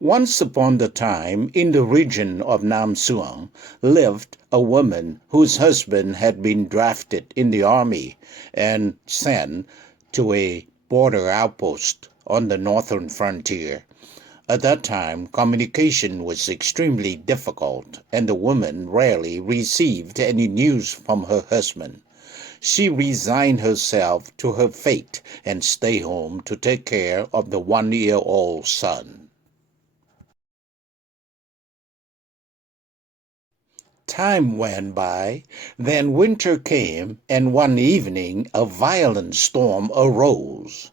Once upon a time, in the region of Nam-Xương, lived a woman whose husband had been drafted in the army and sent to a border outpost on the northern frontier. At that time, communication was extremely difficult, and the woman rarely received any news from her husband. She resigned herself to her fate and stayed home to take care of the 1-year-old son. Time went by, then winter came, and one evening a violent storm arose.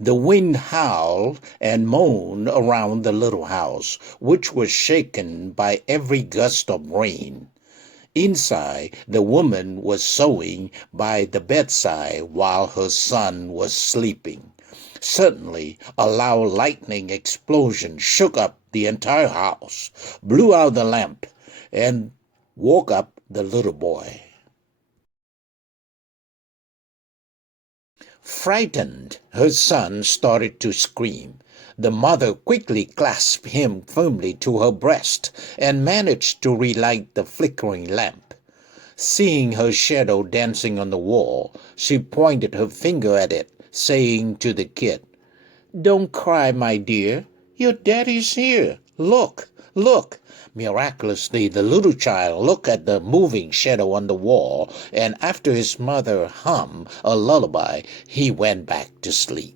The wind howled and moaned around the little house, which was shaken by every gust of rain. Inside, the woman was sewing by the bedside while her son was sleeping. Suddenly, a loud lightning explosion shook up the entire house, blew out the lamp, and woke up the little boy. Frightened, her son started to scream. The mother quickly clasped him firmly to her breast and managed to relight the flickering lamp. Seeing her shadow dancing on the wall, she pointed her finger at it, saying to the kid, "Don't cry, my dear. Your daddy's here. Look, look." Miraculously, the little child looked at the moving shadow on the wall, and after his mother hummed a lullaby, he went back to sleep.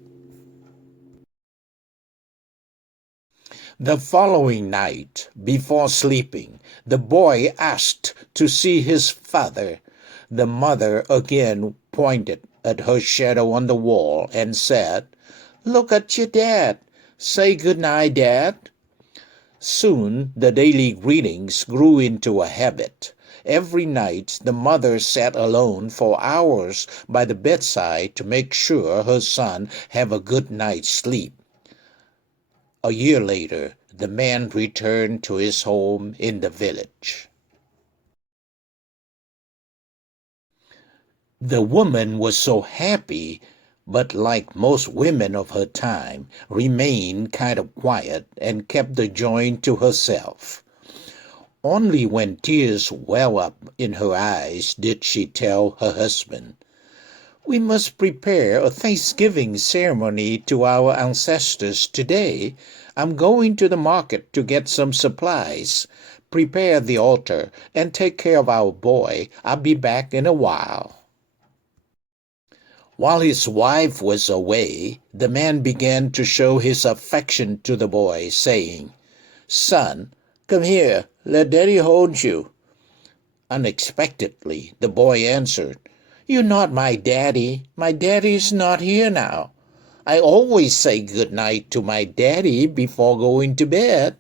The following night, before sleeping, the boy asked to see his father. The mother again pointed at her shadow on the wall and said, "Look at your dad. Say good night, Dad." Soon the daily greetings grew into a habit. Every night the mother sat alone for hours by the bedside to make sure her son had a good night's sleep. A year later, the man returned to his home in the village. The woman was so happy, but like most women of her time, remained kind of quiet and kept the joy to herself. Only when tears well up in her eyes did she tell her husband, "We must prepare a Thanksgiving ceremony to our ancestors today. I'm going to the market to get some supplies. Prepare the altar and take care of our boy. I'll be back in a while." While his wife was away, the man began to show his affection to the boy, saying, "Son, come here, let Daddy hold you." Unexpectedly, the boy answered, "You're not my daddy. My daddy's not here now. I always say good night to my daddy before going to bed."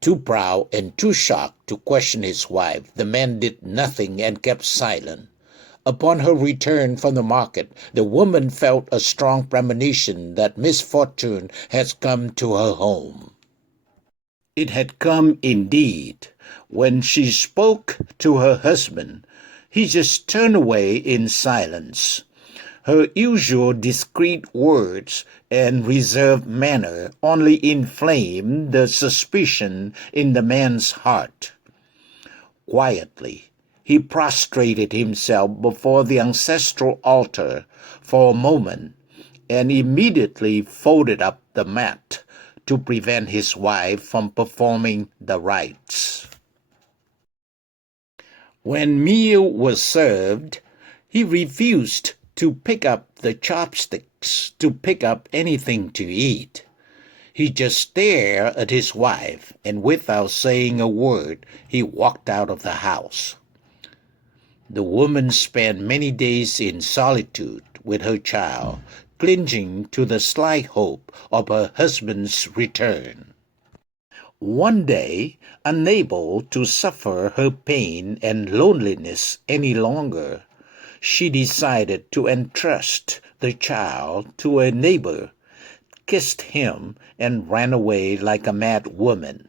Too proud and too shocked to question his wife, the man did nothing and kept silent. Upon her return from the market, the woman felt a strong premonition that misfortune has come to her home. It had come indeed. When she spoke to her husband, he just turned away in silence. Her usual discreet words and reserved manner only inflamed the suspicion in the man's heart. Quietly, he prostrated himself before the ancestral altar for a moment and immediately folded up the mat to prevent his wife from performing the rites. When meal was served, he refused to pick up the chopsticks, to pick up anything to eat. He just stared at his wife, and without saying a word, he walked out of the house. The woman spent many days in solitude with her child, clinging to the slight hope of her husband's return. One day, unable to suffer her pain and loneliness any longer, she decided to entrust the child to a neighbor, kissed him, and ran away like a mad woman.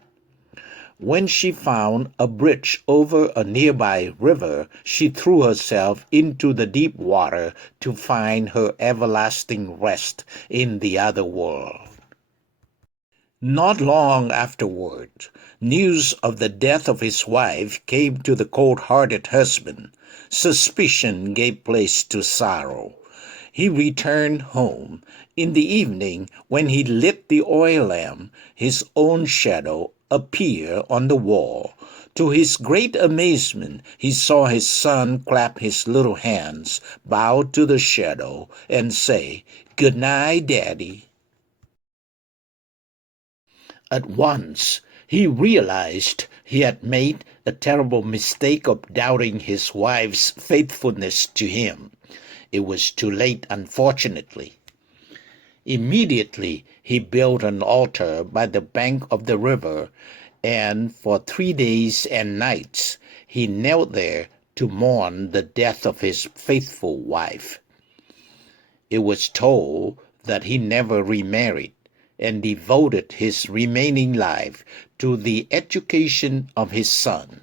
When she found a bridge over a nearby river, she threw herself into the deep water to find her everlasting rest in the other world. Not long afterward, news of the death of his wife came to the cold-hearted husband. Suspicion gave place to sorrow. He returned home. In the evening, when he lit the oil lamp, his own shadow appeared on the wall. To his great amazement, he saw his son clap his little hands, bow to the shadow, and say, "Good night, Daddy." At once he realized he had made a terrible mistake of doubting his wife's faithfulness to him. It was too late, unfortunately. Immediately he built an altar by the bank of the river, and for 3 days and nights he knelt there to mourn the death of his faithful wife. It was told that he never remarried, and devoted his remaining life to the education of his son.